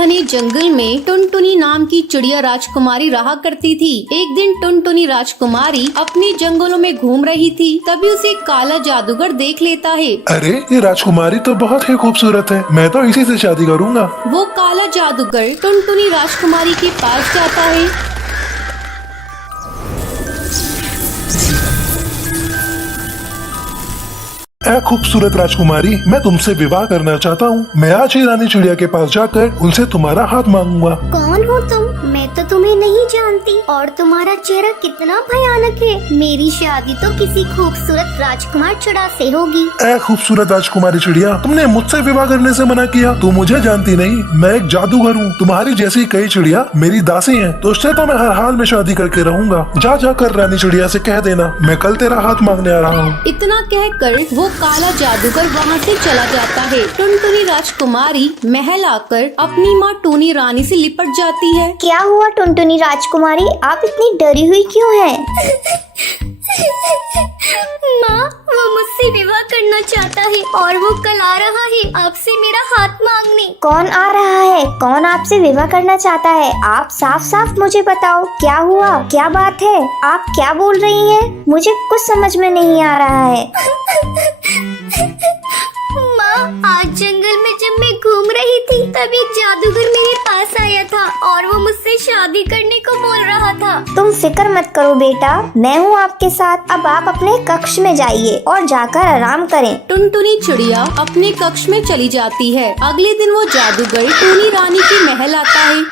घने जंगल में टुनटुनी नाम की चिड़िया राजकुमारी रहा करती थी। एक दिन टुनटुनी राजकुमारी अपने जंगलों में घूम रही थी, तभी उसे काला जादूगर देख लेता है। अरे ये राजकुमारी तो बहुत ही खूबसूरत है, मैं तो इसी से शादी करूंगा। वो काला जादूगर टुनटुनी राजकुमारी के पास जाता है। ऐ खूबसूरत राजकुमारी, मैं तुमसे विवाह करना चाहता हूँ। मैं आज ही रानी चिड़िया के पास जाकर उनसे तुम्हारा हाथ मांगूंगा। कौन हो तुम? मैं तो तुम्हें नहीं जानती और तुम्हारा चेहरा कितना भयानक है। मेरी शादी तो किसी खूबसूरत राजकुमार चिड़ा से होगी। ऐ खूबसूरत राजकुमारी चिड़िया, तुमने मुझसे विवाह करने से मना किया। तुम मुझे जानती नहीं, मैं एक जादूगर हूँ। तुम्हारी जैसी कई चिड़िया मेरी दासी हैं, तो उससे तो मैं हर हाल में शादी करके रहूंगा। जा जाकर रानी चिड़िया से कह देना मैं कल तेरा हाथ मांगने आ रहा हूँ। इतना कहकर वो काला जादूगर वहाँ से चला जाता है। टुनटुनी राजकुमारी महल आकर अपनी माँ टूनी रानी से लिपट जाती है। क्या हुआ टुनटुनी राजकुमारी, आप इतनी डरी हुई क्यों हैं? माँ, वो मुझसे विवाह करना चाहता है और वो कल आ रहा है आपसे मेरा हाथ मांगने। कौन आ रहा है? कौन आपसे विवाह करना चाहता है? आप साफ साफ मुझे बताओ, क्या हुआ, क्या बात है? आप क्या बोल रही हैं? मुझे कुछ समझ में नहीं आ रहा है। माँ, आज जंगल में जब मैं घूम रही थी तब एक जादूगर मेरे पास आया था और वो मुझसे शादी करने को बोल रहा था। तुम फिक्र मत करो बेटा, मैं हूँ आपके साथ। अब आप अपने कक्ष में जाइए और जाकर आराम करें। टुनटुनी चिड़िया अपने कक्ष में चली जाती है। अगले दिन वो जादूगर टूनी रानी के महल आता है।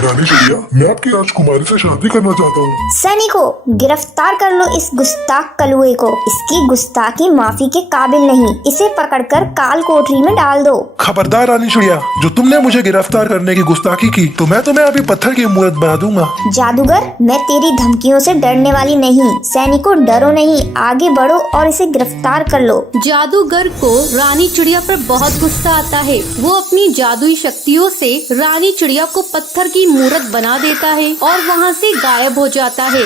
रानी चिड़िया, मैं आपकी राजकुमारी से शादी करना चाहता हूँ। सैनिकों, गिरफ्तार कर लो इस गुस्ताख कलुए को। इसकी गुस्ताखी माफी के काबिल नहीं। इसे पकड़कर काल कोठरी में डाल दो। खबरदार रानी चिड़िया, जो तुमने मुझे गिरफ्तार करने की गुस्ताखी की तो मैं तुम्हें अभी पत्थर की मूर्त बना दूंगा। जादूगर, मैं तेरी धमकियों से डरने वाली नहीं। सैनिकों, डरो नहीं, आगे बढ़ो और इसे गिरफ्तार कर लो। जादूगर को रानी चिड़िया पर बहुत गुस्सा आता है। वो अपनी जादुई शक्तियों से रानी चिड़िया को पत्थर की मूर्त बना देता है और वहाँ से गायब हो जाता है।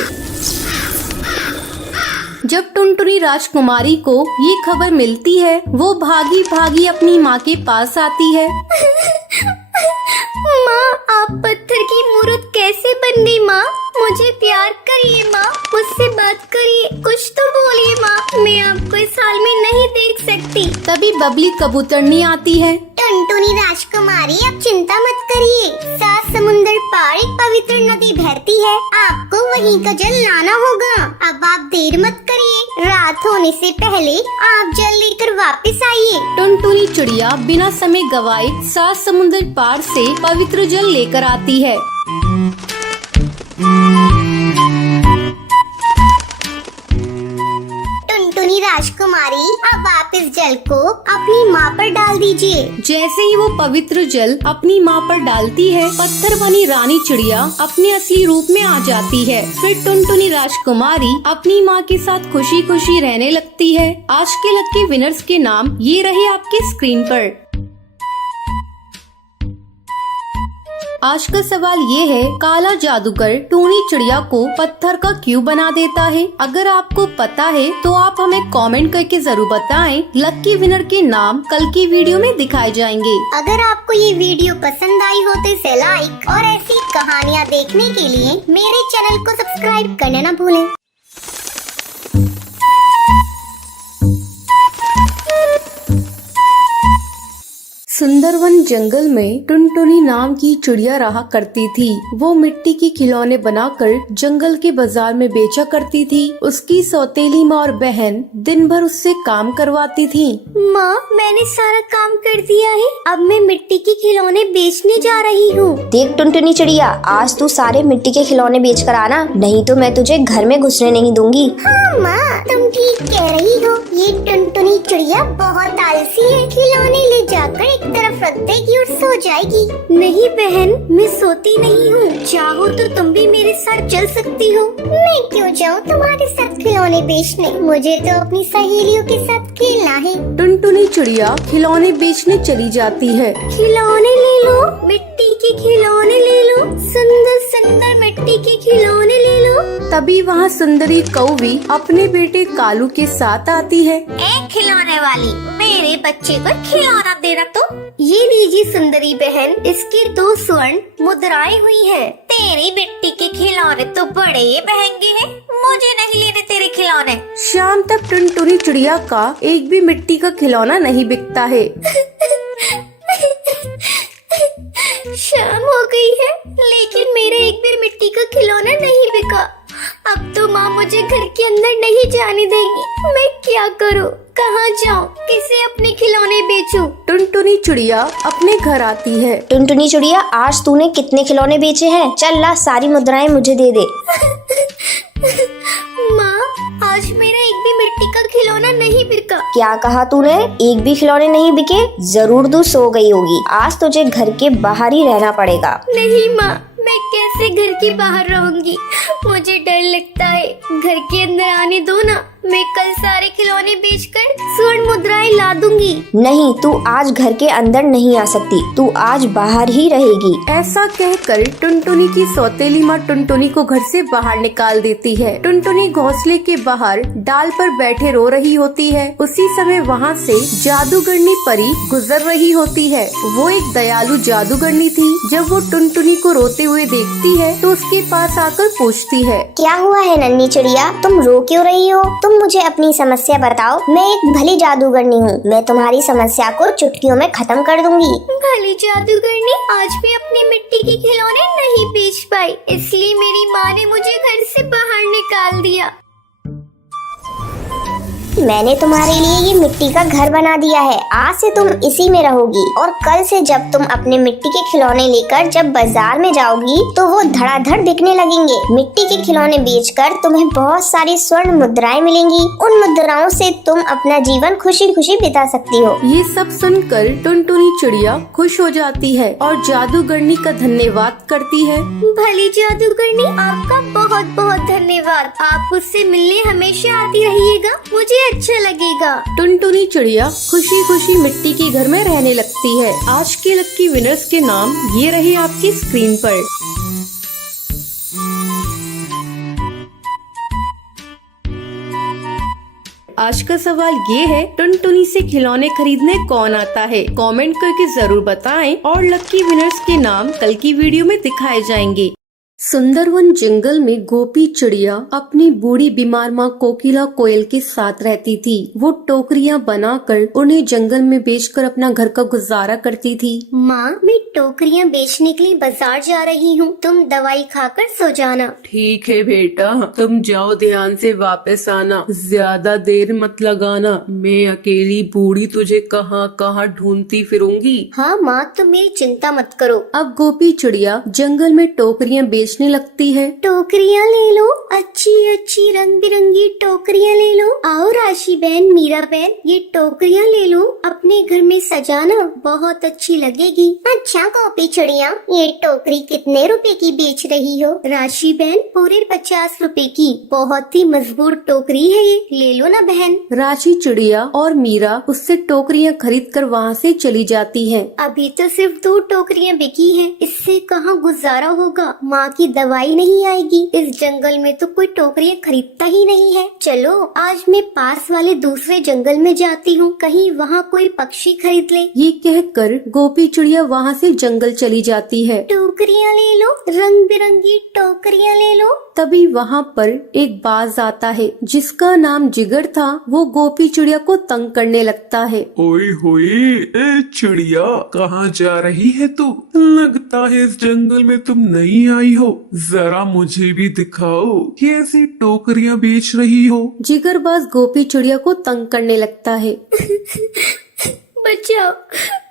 जब टुनटुनी राजकुमारी को ये खबर मिलती है, वो भागी भागी अपनी माँ के पास आती है। माँ, आप पत्थर की मूर्त कैसे बन गई माँ? मुझे प्यार करिए माँ, मुझसे बात करिए, कुछ तो बोलिए माँ। मैं आपको इस हाल में नहीं देख सकती। तभी बबली कबूतरनी आती है। टुनटुनी राजकुमारी, आप चिंता मत करिए। 7 समुंदर पार एक पवित्र नदी बहती है, आपको वहीं का जल लाना होगा। अब आप देर मत करिए, रात होने से पहले आप जल लेकर वापस आइए। टुनटुनी चिड़िया बिना समय गवाए 7 समुंदर पार से पवित्र जल लेकर आती है। टुनटुनी राजकुमारी, अब आप इस जल को अपनी माँ पर डाल दीजिए। जैसे ही वो पवित्र जल अपनी माँ पर डालती है, पत्थर बनी रानी चिड़िया अपने असली रूप में आ जाती है। फिर टुनटुनी राजकुमारी अपनी माँ के साथ खुशी खुशी रहने लगती है। आज के लकी विनर्स के नाम ये रहे आपके स्क्रीन पर। आज का सवाल ये है, काला जादूगर टूनी चिड़िया को पत्थर का क्यों बना देता है? अगर आपको पता है तो आप हमें कमेंट करके जरूर बताएं। लकी विनर के नाम कल की वीडियो में दिखाए जाएंगे। अगर आपको ये वीडियो पसंद आई हो तो इसे लाइक और ऐसी कहानियाँ देखने के लिए मेरे चैनल को सब्सक्राइब करना न भूलें। सुंदरवन जंगल में टुनटुनी नाम की चिड़िया रहा करती थी। वो मिट्टी के खिलौने बनाकर जंगल के बाजार में बेचा करती थी। उसकी सौतेली माँ और बहन दिन भर उससे काम करवाती थी। माँ, मैंने सारा काम कर दिया है, अब मैं मिट्टी के खिलौने बेचने जा रही हूँ। देख टुनटुनी चिड़िया, आज तू सारे मिट्टी के खिलौने बेच कर आना, नहीं तो मैं तुझे घर में घुसने नहीं दूंगी। हाँ माँ, तुम ठीक कह रही हो। ये टुनटुनी चिड़िया बहुत आलसी है, खिलौने ले जाकर एक तरफ रख देगी और सो जाएगी। नहीं बहन, मैं सोती नहीं हूँ। चाहो तो तुम भी मेरे साथ चल सकती हो। मैं क्यों जाऊँ तुम्हारे साथ खिलौने बेचने? मुझे तो अपनी सहेलियों के साथ खेलना है। टुनटुनी चिड़िया खिलौने बेचने चली जाती है। खिलौने ले लो, मिट्टी के खिलौने ले लो, सुंदर सुंदर मिट्टी के खिलौने ले लो। तभी वहाँ सुंदरी कौवी अपने बेटे कालू के साथ आती है। एक खिलौने वाली, मेरे बच्चे को खिलौना देना तो। ये लीजिए सुंदरी बहन, इसकी 2 स्वर्ण मुद्राएं हुई है। तेरी मिट्टी के खिलौने तो बड़े महंगे हैं, मुझे नहीं लेने तेरे खिलौने। शाम तक टुनटुनी चिड़िया का एक भी मिट्टी का खिलौना नहीं बिकता है। शाम हो गई है, लेकिन मेरा एक भी मिट्टी का खिलौना नहीं बिका। अब तो माँ मुझे घर के अंदर नहीं जाने देगी। मैं क्या करूँ, कहाँ जाऊँ, किसे अपने खिलौने बेचूं? टुनटुनी चिड़िया अपने घर आती है। टुनटुनी चिड़िया, आज तूने कितने खिलौने बेचे हैं? चल ला, सारी मुद्राएं मुझे दे दे। माँ, आज मेरा एक भी मिट्टी का खिलौना नहीं बिका। क्या कहा तूने? एक भी खिलौने नहीं बिके? जरूर तू सो गई होगी। आज तुझे घर के बाहर ही रहना पड़ेगा। नहीं माँ, मैं कैसे घर के बाहर रहूंगी? मुझे डर लगता है। घर के अंदर आने दो ना, मैं कल सारे खिलौने बेचकर स्वर्ण मुद्राएं ला दूंगी। नहीं, तू आज घर के अंदर नहीं आ सकती, तू आज बाहर ही रहेगी। ऐसा कहकर टुनटुनी की सौतेली माँ टुनटुनी को घर से बाहर निकाल देती है। टुनटुनी घोंसले के बाहर डाल पर बैठे रो रही होती है। उसी समय वहाँ से जादूगरनी परी गुजर रही होती है। वो एक दयालु जादूगरनी थी। जब वो टुनटुनी को रोते हुए देखती है तो उसके पास आकर पूछती है, क्या हुआ है नन्ही चिड़िया, तुम रो क्यों रही हो? तुम मुझे अपनी समस्या बताओ। मैं एक भली जादूगरनी हूँ, मैं तुम्हारी समस्या को चुटकियों में खत्म कर दूंगी। भली जादूगरनी, आज भी अपनी मिट्टी के खिलौने नहीं बेच पाई, इसलिए मेरी माँ ने मुझे घर से बाहर निकाल दिया। मैंने तुम्हारे लिए ये मिट्टी का घर बना दिया है। आज से तुम इसी में रहोगी और कल से जब तुम अपने मिट्टी के खिलौने लेकर जब बाजार में जाओगी तो वो धड़ाधड़ बिकने लगेंगे। मिट्टी के खिलौने बेचकर तुम्हें बहुत सारी स्वर्ण मुद्राएं मिलेंगी। उन मुद्राओं से तुम अपना जीवन खुशी खुशी बिता सकती हो। ये सब सुनकर टुनटुनी चिड़िया खुश हो जाती है और जादूगरनी का धन्यवाद करती है। भली जादूगरनी, आपका बहुत बहुत धन्यवाद। आप मुझसे मिलने हमेशा आती रहिएगा, मुझे अच्छा लगेगा। टुनटुनी चिड़िया खुशी खुशी मिट्टी के घर में रहने लगती है। आज के लक्की विनर्स के नाम ये रहे आपकी स्क्रीन पर। आज का सवाल ये है, टुनटुनी से खिलौने खरीदने कौन आता है? कमेंट करके जरूर बताएं और लक्की विनर्स के नाम कल की वीडियो में दिखाए जाएंगे। सुंदरवन जंगल में गोपी चिड़िया अपनी बूढ़ी बीमार माँ कोकिला कोयल के साथ रहती थी। वो टोकरियाँ बनाकर उन्हें जंगल में बेचकर अपना घर का गुजारा करती थी। माँ, मैं टोकरियाँ बेचने के लिए बाजार जा रही हूँ, तुम दवाई खाकर सो जाना। ठीक है बेटा, तुम जाओ, ध्यान से वापस आना, ज्यादा देर मत लगाना। मैं अकेली बूढ़ी तुझे कहाँ कहाँ ढूंढती फिरूंगी। हाँ माँ, तुम मेरी चिंता मत करो। अब गोपी चिड़िया जंगल में टोकरियाँ बेचने लगती है। टोकरियाँ ले लो, अच्छी अच्छी रंग बिरंगी टोकरियाँ ले लो। आओ राशि बहन, मीरा बहन, ये टोकरियाँ ले लो, अपने घर में सजाना, बहुत अच्छी लगेगी। अच्छा गोपी चिड़िया, ये टोकरी कितने रुपए की बेच रही हो? राशि बहन, पूरे 50 रुपए की। बहुत ही मजबूत टोकरी है ये, ले लो ना बहन। राशि चिड़िया और मीरा उससे टोकरियाँ खरीद कर वहाँ से चली जाती है। अभी तो सिर्फ 2 टोकरियाँ बिकी हैं, इससे कहाँ गुजारा होगा? माँ की दवाई नहीं आएगी। इस जंगल में तो कोई टोकरियाँ खरीदता ही नहीं है। चलो आज मैं पास वाले दूसरे जंगल में जाती हूँ, कहीं वहाँ कोई पक्षी खरीद ले। ये कहकर गोपी चिड़िया वहाँ से जंगल चली जाती है। टोकरियाँ ले लो, रंग बिरंगी टोकरियाँ ले लो। तभी वहाँ पर एक बाज आता है जिसका नाम जिगर था। वो गोपी चिड़िया को तंग करने लगता है। ओए होए, ए चिड़िया, कहाँ जा रही है तू? लगता है इस जंगल में तुम नहीं आई हो। जरा मुझे भी दिखाओ, कैसी टोकरियाँ बेच रही हो? जिगरबाज गोपी चिड़िया को तंग करने लगता है। बचाओ,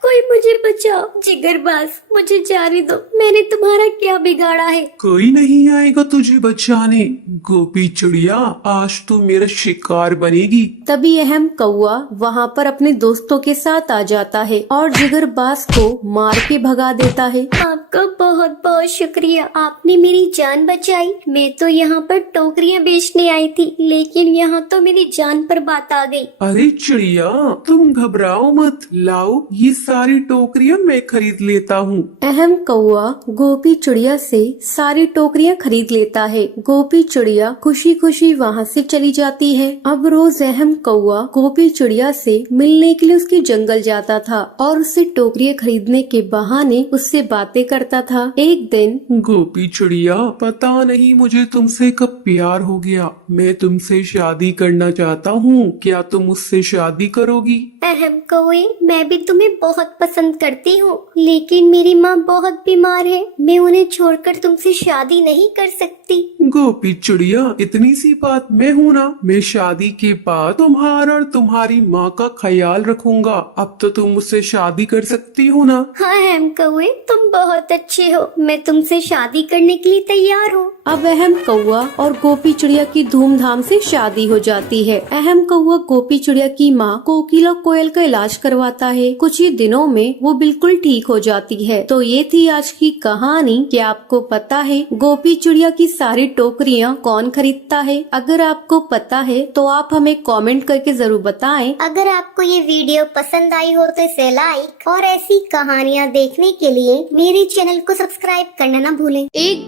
कोई मुझे बचाओ। जिगरबाज, मुझे जाने दो, मैंने तुम्हारा क्या बिगाड़ा है? कोई नहीं आएगा तुझे बचाने। गोपी चिड़िया, आज तू मेरा शिकार बनेगी। तभी अहम कौआ वहाँ पर अपने दोस्तों के साथ आ जाता है और जिगरबाज को मार के भगा देता है। आपका बहुत बहुत शुक्रिया, आपने मेरी जान बचाई। मैं तो यहाँ पर टोकरियाँ बेचने आई थी, लेकिन यहाँ तो मेरी जान पर बात आ गई। अरे चिड़िया, तुम घबराओ मत, लाओ ये सारी टोकरियां मैं खरीद लेता हूँ। अहम कौआ गोपी चिड़िया से सारी टोकरियां खरीद लेता है। गोपी चिड़िया खुशी खुशी वहाँ से चली जाती है। अब रोज अहम कौआ गोपी चिड़िया से मिलने के लिए उसके जंगल जाता था और उससे टोकरियां खरीदने के बहाने उससे बातें करता था। एक दिन गोपी चिड़िया, पता नहीं मुझे तुमसे कब प्यार हो गया। मैं तुमसे शादी करना चाहता हूँ, क्या तुम मुझसे शादी करोगी? अहम कौए, मैं भी तुम्हें बहुत पसंद करती हूँ, लेकिन मेरी माँ बहुत बीमार है। मैं उन्हें छोड़कर तुमसे शादी नहीं कर सकती। गोपी चिड़िया, इतनी सी बात, मैं हूँ ना। मैं शादी के बाद तुम्हारा और तुम्हारी माँ का ख्याल रखूंगा। अब तो तुम मुझसे शादी कर सकती हो ना? हाँ अहम कौए, तुम बहुत अच्छे हो। मैं तुमसे शादी करने के लिए तैयार हूँ। अब अहम कौआ और गोपी चिड़िया की धूमधाम से शादी हो जाती है। अहम कौआ गोपी चिड़िया की माँ कोकिल और कोयल का इलाज करवाता है। कुछ ही दिनों में वो बिल्कुल ठीक हो जाती है। तो ये थी आज की कहानी। क्या आपको पता है गोपी चिड़िया की सारी टोकरियाँ कौन खरीदता है? अगर आपको पता है तो आप हमें कमेंट करके जरूर बताएं। अगर आपको ये वीडियो पसंद आई हो तो इसे लाइक और ऐसी कहानियाँ देखने के लिए मेरे चैनल को सब्सक्राइब करना ना भूलें। एक